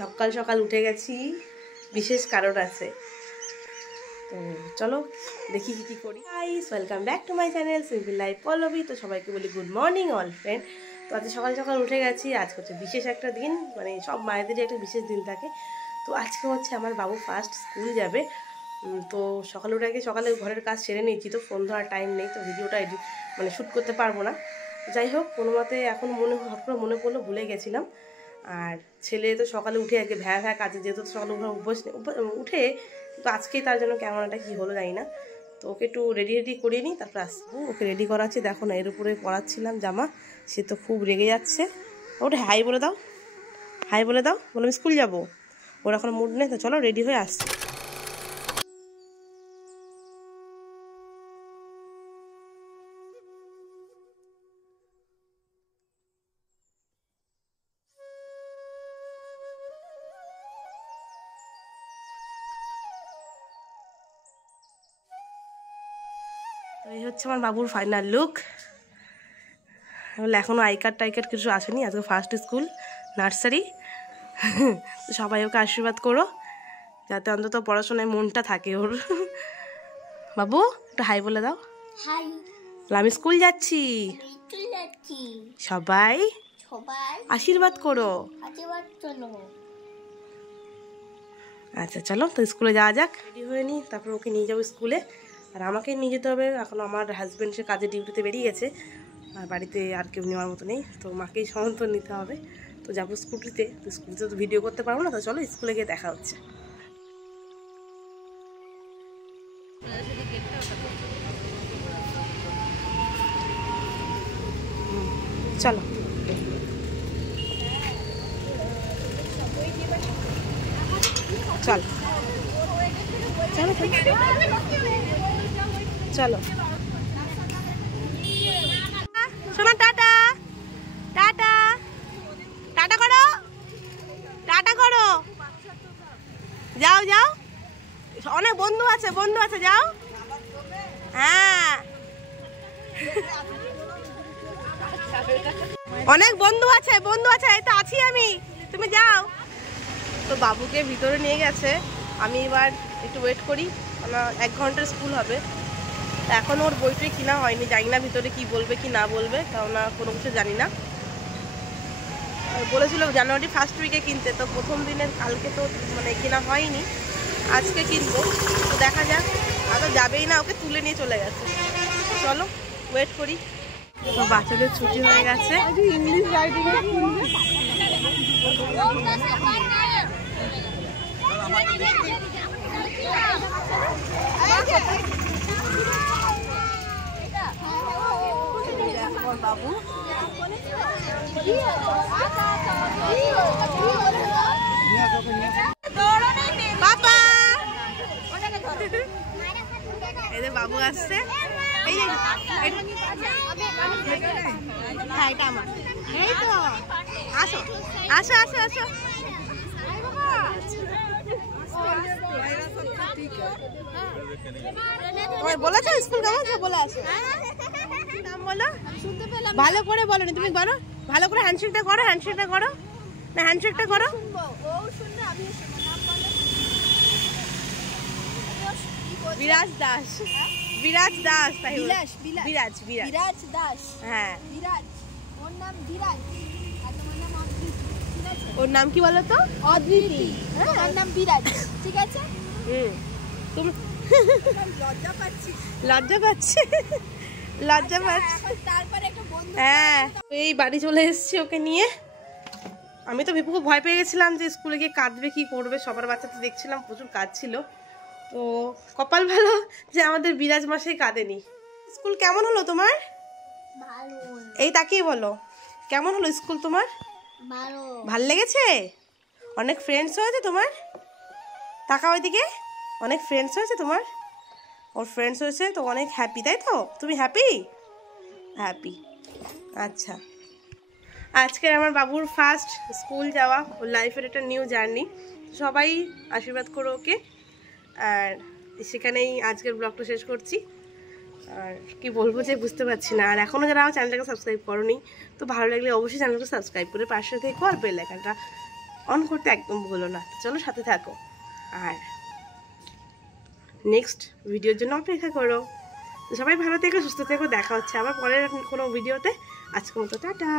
সকাল সকাল উঠে গেছি, বিশেষ কারণ আছে। তো চলো দেখি কি করি। Guys, welcome back to my channel simple life Pallavi. তো সবাইকে বলি গুড মর্নিং অল ফ্রেন্ড। তো আজকে সকাল সকাল উঠে গেছি। আজকে হচ্ছে বিশেষ একটা দিন, মানে সব মায়েদেরই একটা বিশেষ দিন থাকে। তো আজকে হচ্ছে আমার বাবু ফার্স্ট স্কুল যাবে। তো সকালে উঠে আগে সকালে ঘরের কাজ সেরে নিয়েছি, তো ফোন ধরার টাইম নেই, তো ভিডিওটা মানে শ্যুট করতে পারবো না। যাই হোক, কোনো মতে এখন হঠাৎ করে মনে পড়লো, ভুলে গেছিলাম। আর ছেলে তো সকালে উঠে আগে ভ্যা কাজে, যেহেতু সকালে উঠে তো আজকেই তার জন্য কেমন একটা কী হলো জানি না। তো ওকে একটু রেডি করিয়ে নিই, তারপর আসবো। ওকে রেডি করাচ্ছি, দেখো না এর উপরে পরাচ্ছিলাম জামা। সে তো খুব রেগে যাচ্ছে। ওটা হাই বলে দাও, হাই বলে দাও, বলে আমি স্কুল যাবো। ওর এখন মুড নেই, তো চলো রেডি হয়ে আসছি। এই হচ্ছে আমার বাবুর ফাইনাল লুক। এখনও আই কার্ড কিছু আসেনি, আজকে ফার্স্ট স্কুল, নার্সারি। তো সবাই ওকে আশীর্বাদ করো, যাতে অন্তত পড়াশোনায় মনটা থাকে ওর। বাবু একটু হাই বলে দাও। হাই। আমি স্কুল যাচ্ছি, সবাই আশীর্বাদ করো। আচ্ছা চলো, তো স্কুলে যাওয়া যাক। রেডি হয়ে নিই, তারপর ওকে নিয়ে যাবো স্কুলে। আর আমাকে নিয়ে যেতে হবে, এখন আমার হাজব্যান্ড সে কাজে ডিউটিতে বেরিয়ে গেছে, আর বাড়িতে আর কেউ নেওয়ার মতো নেই, তো মাকেই সমর্থন নিতে হবে। তো যাবো স্কুটিতে, তো স্কুটিতে তো ভিডিও করতে পারবো না, তো চলো স্কুলে গিয়ে দেখা হচ্ছে। চলো চলো চলো চলো শোনা, টাটা টাটা টাটা করো, টাটা করো, যাও যাও, অনেক বন্ধু আছে যাও। হ্যাঁ, অনেক বন্ধু আছে, এই তো আছি আমি, তুমি যাও। তো বাবুকে ভিতরে নিয়ে গেছে, আমি এবার একটু ওয়েট করি, আমার 1 ঘন্টার স্কুল হবে। এখন ওর বইটই কিনা হয়নি, জানি না ভিতরে কি বলবে কি না বলবে, কেননা কোনো কিছু জানি না। বলেছিল জানুয়ারি ফার্স্ট উইকে কিনতে, তো প্রথম দিনের কালকে তো মানে কেনা হয়নি, আজকে কিনবো। তো দেখা যাক, আর তো যাবেই না, ওকে তুলে নিয়ে চলে গেছে। চলো ওয়েট করি। তো বাচ্চাদের ছুটি হয়ে গেছে। ইংলিশ রাইটিং বাবু বাবা, এদের বাবু আসছে, এই যে হ্যাঁ এটা আমার, এই তো আসো আসো আসো আসো। বলেছো স্কুল কেমন বলে আসো, নাম বলো, ভালো করে বলো না তুমি, বলো ভালো করে, হ্যান্ডশেকটা করো, না হ্যান্ডশেকটা করো। বিরাজ দাস, বিরাজ দাস, তাই বিরাজ দাস। হ্যাঁ, ওর নাম কি বলো তো? অদ্রিতি। ওর নাম বিরাজ, ঠিক আছে। তুমি লজ্জা পাচ্ছি। হ্যাঁ, এই বাড়ি চলে এসেছি ওকে নিয়ে। আমি তো খুব ভয় পেয়ে গেছিলাম যে স্কুলে গিয়ে কাঁদবে, কি করবে, সবার বাচ্চা তো দেখছিলাম প্রচুর কাজ ছিল। তো কপাল ভালো যে আমাদের বিরাজ মাসেই কাঁদেনি। স্কুল কেমন হলো তোমার? এই তাকিয়ে বলো, কেমন হলো স্কুল তোমার? ভালো লেগেছে? অনেক ফ্রেন্ডস হয়েছে তোমার? তাকাও ওইদিকে, অনেক ফ্রেন্ডস হয়েছে তোমার? ওর ফ্রেন্ডস হয়েছে তো অনেক হ্যাপি, তাই তো? তুমি হ্যাপি? আচ্ছা, আজকে আমার বাবুর ফার্স্ট স্কুল যাওয়া, ওর লাইফের একটা নিউ জার্নি। সবাই আশীর্বাদ করো ওকে। আর সেখানেই আজকের ব্লগটা শেষ করছি। আর কি বলবো যে বুঝতে পারছি না। আর এখনও যারা আমার চ্যানেলটাকে সাবস্ক্রাইব করোনি, তো ভালো লাগলে অবশ্যই চ্যানেলটা সাবস্ক্রাইব করে পাশে থেকো, আর বেল আইকনটা অন করতে একদম ভুলো না। চলো সাথে থাকো আর নেক্সট ভিডিওর জন্য অপেক্ষা করো। তো সবাই ভালো থেকো, সুস্থ থেকো, দেখা হচ্ছে আবার পরের কোনো ভিডিওতে। আজকের মতো টাটা।